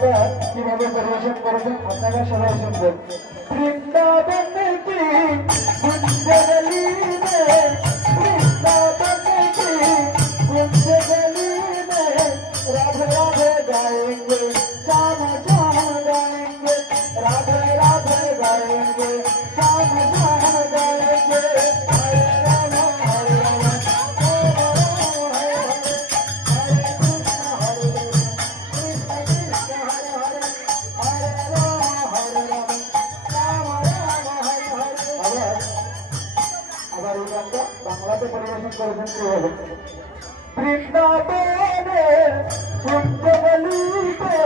গানটা কিভাবে পরিবেশন করেছেন আপনারা সবাই শুনবেন। বৃন্দাবন কি কুঞ্জ গলি মে, বৃন্দাবন কি কুঞ্জ গলি মে, राधे राधे गाएंगे शाम शाम गाएंगे, राधे राधे गाएंगे शाम शाम गाएंगे। हरे राम हरे राम আবার এই গানটা বাংলাতে পরিবেশন করেছেন কিভাবে। বৃন্দাবনে কুঞ্জবলিতে